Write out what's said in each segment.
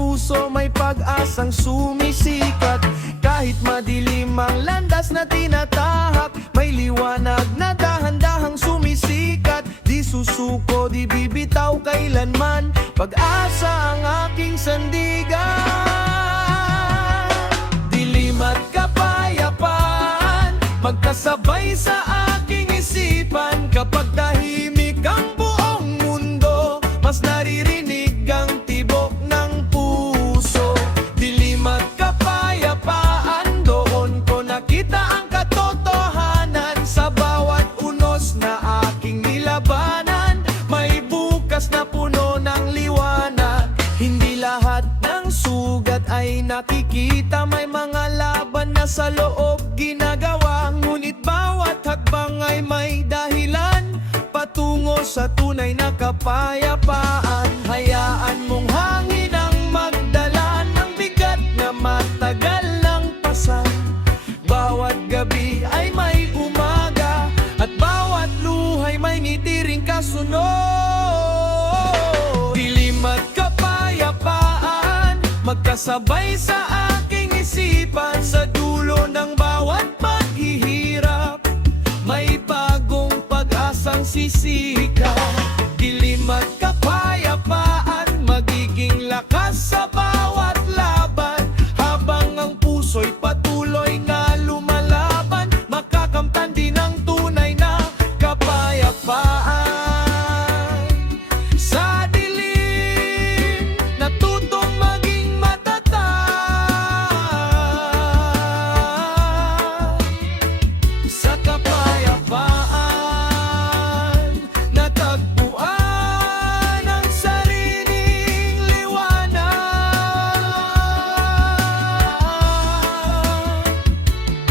puso may pag-asang sumisikat. Kahit madilim ang landas na tinatahak, may liwanag na dahan-dahang sumisikat. Di susuko, di bibitaw kailanman, pag-asa ang aking sandigan. Dilim at kapayapaan, magkasabay sa aking isipan. Kapag tahimik ang buong mundo, mas naririnig ang tibok ng puso. Dilim at kapayapaan, doon ko nakita ang katotohanan. Sa bawat unos na aking nilabanan, may bukas na puno ng liwanag. Hindi lahat ng sugat ay nakikita, may mga laban na sa loob ginagawa. Ngunit bawat hakbang ay may dahilan, patungo sa tunay na kapayapaan. Hayaan mong hangin ang magdala ng bigat na matagal ng pasan. Bawat gabi ay may umaga, at bawat luhay may ngitiring kasunod. Dilim at kapayapaan, magkasabay sa aking isipan. Sa dulo ng bawat paghihirap, may bagong pag-asang sisikat. Dilim at kapayapaan, magiging lakas sa bawat laban. Habang ang puso'y patuloy na lumalaban, makakamtan din ang tunay na kapayapaan. Sa dilim, natutong maging matatag. Sa kapayapaan, natagpuan ang sariling liwanag.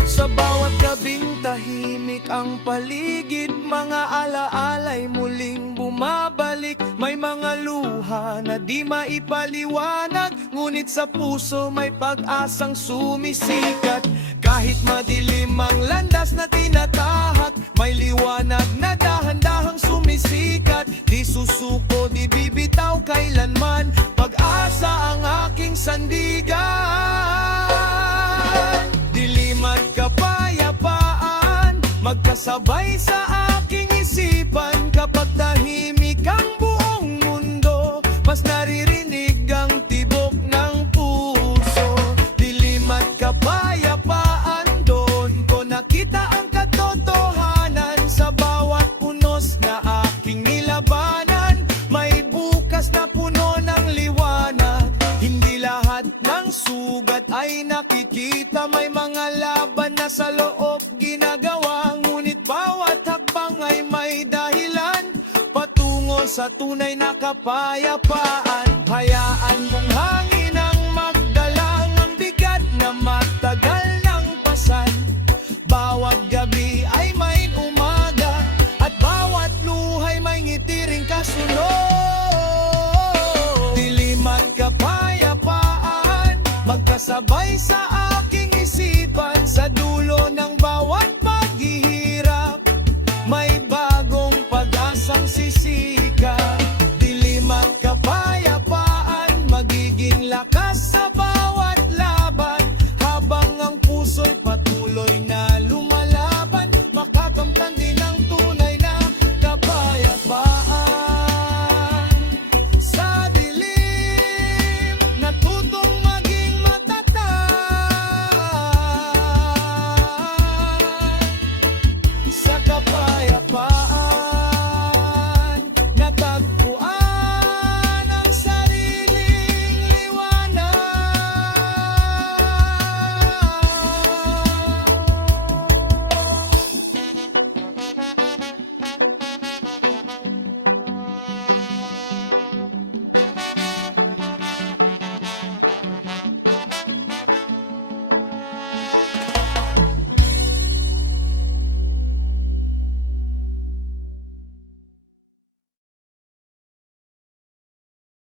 Sa bawat gabing tahimik ang paligid, mga alaala'y muling bumabalik. May mga luha na di maipaliwanag, ngunit sa puso may pag-asang sumisikat. Kahit madilim ang landas na tinatahak, may liwanag na dahan-dahang sumisikat. Di susuko, di bibitaw kailanman, pag-asa ang aking sandigan. Dilim at kapayapaan, magkasabay sa aking isipan. Kapag tahimik ang buong mundo, mas naririnig ang tibok ng puso. Dilim at kapayapaan, doon ko nakita ang katotohanan. Sa bawat unos na aking nilabanan, may bukas na puno ng liwanag. Hindi lahat ng sugat ay nakikita, may mga laban na sa loob ginagawa. Ngunit bawat hakbang ay may dahilan, patungo sa tunay na kapayapaan. Hayaan mong